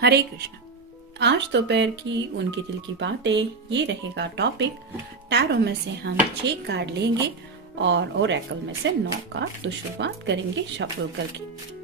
हरे कृष्णा। आज दोपहर की उनके दिल की बातें, ये रहेगा टॉपिक। टैरो में से हम 6 कार्ड लेंगे और ओरेकल में से 9 कार्ड। तो शुरुआत करेंगे शफल करके।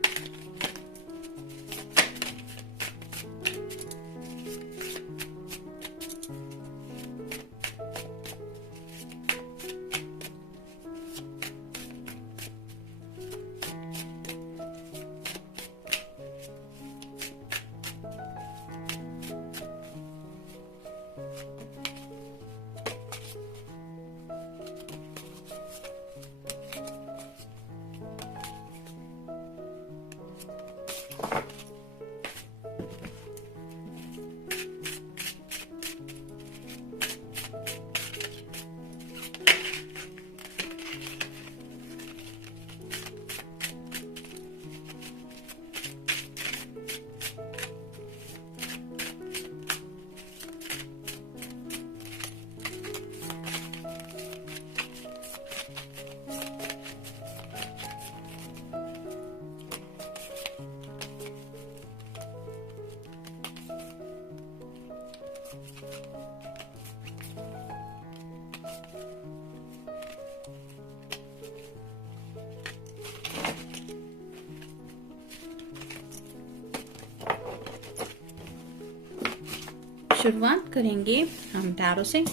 शुरुआत करेंगे हम टैरो से।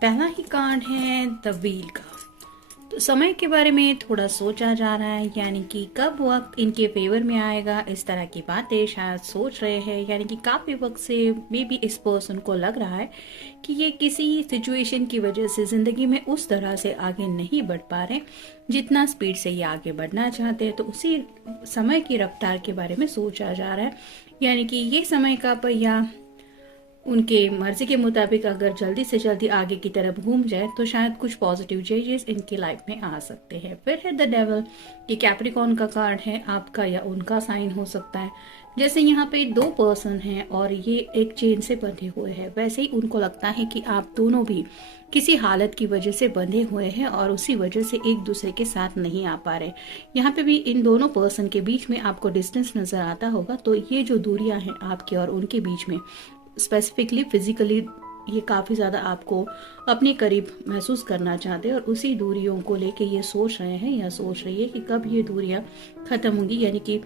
पहला ही कार्ड है द व्हील का। तो समय के बारे में थोड़ा सोचा जा रहा है, यानी कि कब वक्त इनके फेवर में आएगा, इस तरह की बातें शायद सोच रहे हैं। यानी कि काफी वक्त से मे बी इस पर्सन को लग रहा है कि ये किसी सिचुएशन की वजह से जिंदगी में उस तरह से आगे नहीं बढ़ पा रहे जितना स्पीड से ये आगे बढ़ना चाहते हैं। तो उसी समय की रफ्तार के बारे में सोचा जा रहा है। यानी कि ये समय का पहिया उनके मर्जी के मुताबिक अगर जल्दी से जल्दी आगे की तरफ घूम जाए तो शायद कुछ पॉजिटिव चेंजेस इनकी लाइफ में आ सकते हैं। फिर है द डेविल। ये कैप्रिकॉर्न का कार्ड है, आपका या उनका साइन हो सकता है। जैसे यहाँ पे 2 पर्सन हैं और ये एक चेन से बंधे हुए हैं, वैसे ही उनको लगता है कि आप दोनों भी किसी हालत की वजह से बंधे हुए हैं और उसी वजह से एक दूसरे के साथ नहीं आ पा रहे। यहाँ पे भी इन दोनों पर्सन के बीच में आपको डिस्टेंस नजर आता होगा। तो ये जो दूरियां हैं आपके और उनके बीच में, स्पेसिफिकली फिजिकली, ये काफी ज्यादा आपको अपने करीब महसूस करना चाहते हैं और उसी दूरियों को लेके ये सोच रहे हैं या सोच रही है कि कब ये दूरियां खत्म होंगी। यानी कि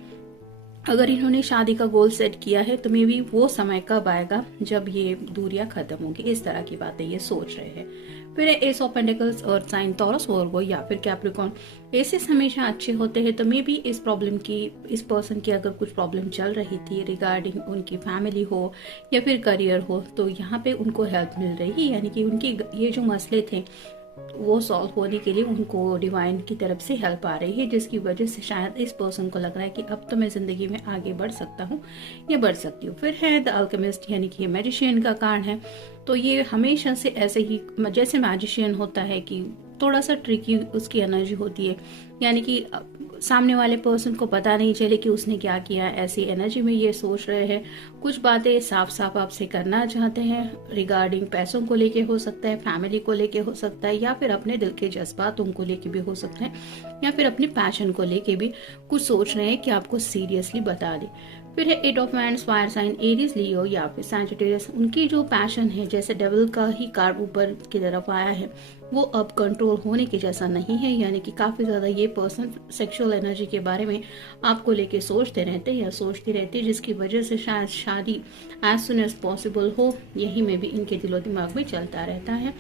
अगर इन्होंने शादी का गोल सेट किया है तो मे बी वो समय कब आएगा जब ये दूरियां खत्म होंगी, इस तरह की बातें ये सोच रहे हैं। फिर एस ऑफ पेंटिकल्स और साइन टॉरस वर्गो या फिर कैप्रिकॉर्न। एसेस हमेशा अच्छे होते हैं। तो मे बी इस प्रॉब्लम की, इस पर्सन की अगर कुछ प्रॉब्लम चल रही थी रिगार्डिंग उनकी फैमिली हो या फिर करियर हो, तो यहाँ पे उनको हेल्प मिल रही है। यानी कि उनकी ये जो मसले थे वो सॉल्व होने के लिए उनको डिवाइन की तरफ से हेल्प आ रही है, जिसकी वजह से शायद इस पर्सन को लग रहा है कि अब तो मैं जिंदगी में आगे बढ़ सकता हूँ या बढ़ सकती हूँ। फिर है द अल्केमिस्ट, यानी कि मैजिशियन का कार्ड है। तो ये हमेशा से ऐसे ही, जैसे मैजिशियन होता है कि थोड़ा सा ट्रिकी उसकी एनर्जी होती है, यानी कि सामने वाले पर्सन को पता नहीं चले कि उसने क्या किया। ऐसी एनर्जी में ये सोच रहे हैं, कुछ बातें साफ साफ आपसे करना चाहते हैं। रिगार्डिंग पैसों को लेके हो सकता है, फैमिली को लेके हो सकता है, या फिर अपने दिल के जज्बातों को लेके भी हो सकता है, या फिर अपने पैशन को लेके भी कुछ सोच रहे हैं कि आपको सीरियसली बता दे। फिर है 8 of wands, fire sign Aries, Leo या फिर सैजिटेरियस। उनकी जो पैशन है, जैसे डेविल का ही कार्ड ऊपर की तरफ आया है, वो अब कंट्रोल होने के जैसा नहीं है। यानी कि काफी ज्यादा ये पर्सन सेक्सुअल एनर्जी के बारे में आपको लेके सोचते रहते या सोचती रहती है, जिसकी वजह से शायद शादी एज सुन एज पॉसिबल हो, यही में भी इनके दिलो दिमाग में चलता रहता है।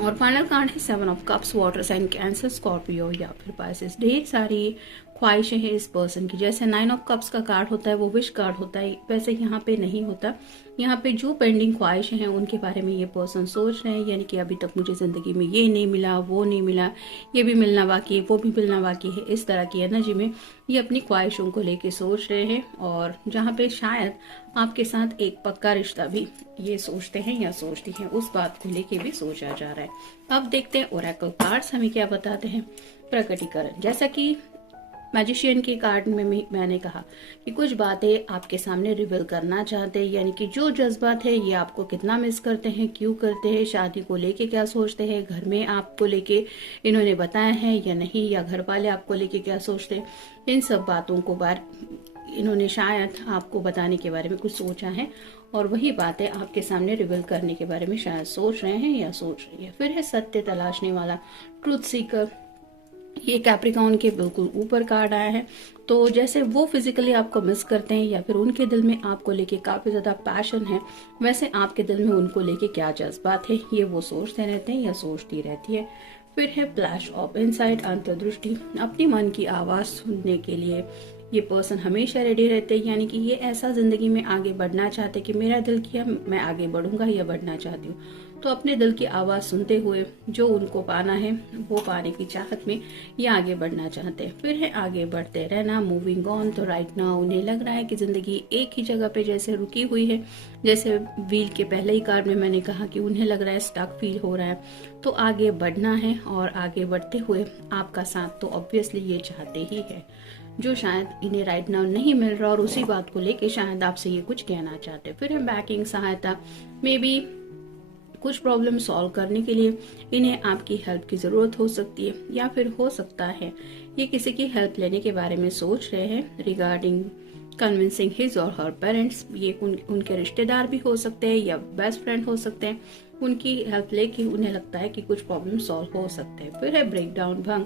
और फाइनल कार्ड है 7 of cups, water sign cancer, Scorpio या फिर पाइसेस। ढेर सारी ख्वाहिशें हैं इस पर्सन की। जैसे 9 ऑफ कप्स का कार्ड होता है वो विश कार्ड होता है, वैसे यहाँ पे नहीं होता। यहाँ पे जो पेंडिंग ख्वाहिशें हैं उनके बारे में ये पर्सन सोच रहे हैं। यानी कि अभी तक मुझे जिंदगी में ये नहीं मिला, वो नहीं मिला, ये भी मिलना बाकी है, वो भी मिलना बाकी है। इस तरह की एनर्जी में ये अपनी ख्वाहिशों को लेके सोच रहे हैं, और जहाँ पे शायद आपके साथ एक पक्का रिश्ता भी ये सोचते हैं या सोचती हैं, उस बात को लेके भी सोचा जा रहा है। अब देखते हैं ओरेकल कार्ड्स हमें क्या बताते हैं। प्रकटीकरण, जैसा कि मैजिशियन के कार्ड में मैंने कहा कि कुछ बातें आपके सामने रिवील करना चाहते हैं, यानी कि जो जज्बात है ये आपको कितना मिस करते हैं, क्यों करते हैं, शादी को लेके क्या सोचते हैं, घर में आपको लेके इन्होंने बताया है या नहीं, या घर वाले आपको लेके क्या सोचते हैं, इन सब बातों को इन्होंने शायद आपको बताने के बारे में कुछ सोचा है और वही बातें आपके सामने रिवील करने के बारे में शायद सोच रहे हैं या सोच रही है। फिर है सत्य तलाशने वाला, ट्रूथ सीकर। ये कैप्रिकॉर्न के बिल्कुल ऊपर कार्ड आया है। तो जैसे वो फिजिकली आपको मिस करते हैं या फिर उनके दिल में आपको लेके काफी ज्यादा पैशन है, वैसे आपके दिल में उनको लेके क्या जज्बात है ये वो सोचते रहते हैं या सोचती रहती है। फिर है फ्लैश ऑफ इनसाइट, अंतर्दृष्टि। अपनी मन की आवाज सुनने के लिए ये पर्सन हमेशा रेडी रहते हैं, यानी कि ये ऐसा जिंदगी में आगे बढ़ना चाहते कि मेरा दिल किया मैं आगे बढ़ूंगा या बढ़ना चाहती हूँ। तो अपने दिल की आवाज सुनते हुए जो उनको पाना है वो पाने की चाहत में ये आगे बढ़ना चाहते हैं। फिर है आगे बढ़ते रहना, मूविंग ऑन। तो राइट नाउ उन्हें लग रहा है कि जिंदगी एक ही जगह पे जैसे रुकी हुई है, जैसे व्हील के पहले ही कार्ड में मैंने कहा कि उन्हें लग रहा है स्टक फील हो रहा है। तो आगे बढ़ना है और आगे बढ़ते हुए आपका साथ तो ऑब्वियसली ये चाहते ही है, जो शायद इन्हें राइट नाउ नहीं मिल रहा और उसी बात को लेके शायद आपसे ये कुछ कहना चाहते हैं। फिर है बैकिंग, सहायता। मे बी कुछ प्रॉब्लम सॉल्व करने के लिए इन्हें आपकी हेल्प की जरूरत हो सकती है, या फिर हो सकता है ये किसी की हेल्प लेने के बारे में सोच रहे हैं रिगार्डिंग कन्विंसिंग हिज और हर पेरेंट्स। ये उनके रिश्तेदार भी हो सकते हैं या बेस्ट फ्रेंड हो सकते हैं, उनकी हेल्प लेके उन्हें लगता है कि कुछ प्रॉब्लम सॉल्व हो सकते हैं। फिर है ब्रेक डाउन, भंग।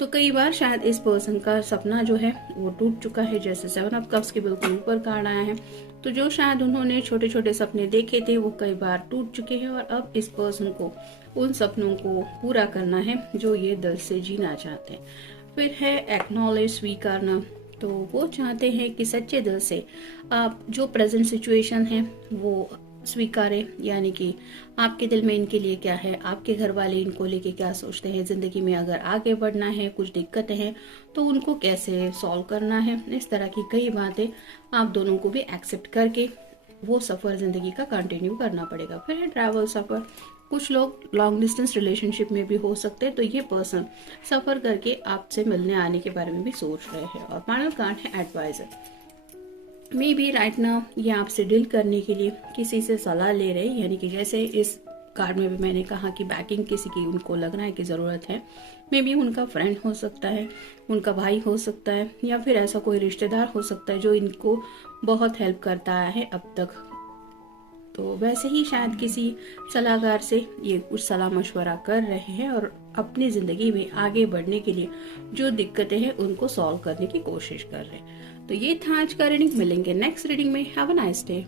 तो कई बार शायद इस पर्सन का सपना जो है वो टूट चुका है, जैसे 7 ऑफ कप्स के बिल्कुल ऊपर कार्ड आया है। तो जो शायद उन्होंने छोटे छोटे सपने देखे थे वो कई बार टूट चुके हैं और अब इस पर्सन को उन सपनों को पूरा करना है जो ये दिल से जीना चाहते हैं। फिर है एक्नॉलेज, स्वीकारना। तो वो चाहते हैं कि सच्चे दिल से आप जो प्रेजेंट सिचुएशन है वो स्वीकारें, यानी कि आपके दिल में इनके लिए क्या है, आपके घर वाले इनको लेके क्या सोचते हैं, जिंदगी में अगर आगे बढ़ना है, कुछ दिक्कतें हैं तो उनको कैसे सॉल्व करना है। इस तरह की कई बातें आप दोनों को भी एक्सेप्ट करके वो सफर जिंदगी का कंटिन्यू करना पड़ेगा। फिर है ट्रैवल, सफर। कुछ लोग लॉन्ग डिस्टेंस रिलेशनशिप में भी हो सकते हैं, तो ये पर्सन सफर करके आपसे मिलने आने के बारे में भी सोच रहे हैं। और फाइनल कार्ड है adviser. May be right now ये आपसे डील करने के लिए किसी से सलाह ले रहे हैं, यानी कि जैसे इस कार्ड में भी मैंने कहा कि बैकिंग किसी की उनको लग रहा है कि जरूरत है। मे बी उनका फ्रेंड हो सकता है, उनका भाई हो सकता है, या फिर ऐसा कोई रिश्तेदार हो सकता है जो इनको बहुत हेल्प करता आया है अब तक। तो वैसे ही शायद किसी सलाहकार से ये कुछ सलाह मशवरा कर रहे हैं और अपनी जिंदगी में आगे बढ़ने के लिए जो दिक्कतें हैं उनको सॉल्व करने की कोशिश कर रहे हैं। तो ये था आज का रीडिंग। मिलेंगे नेक्स्ट रीडिंग में। Have a nice day.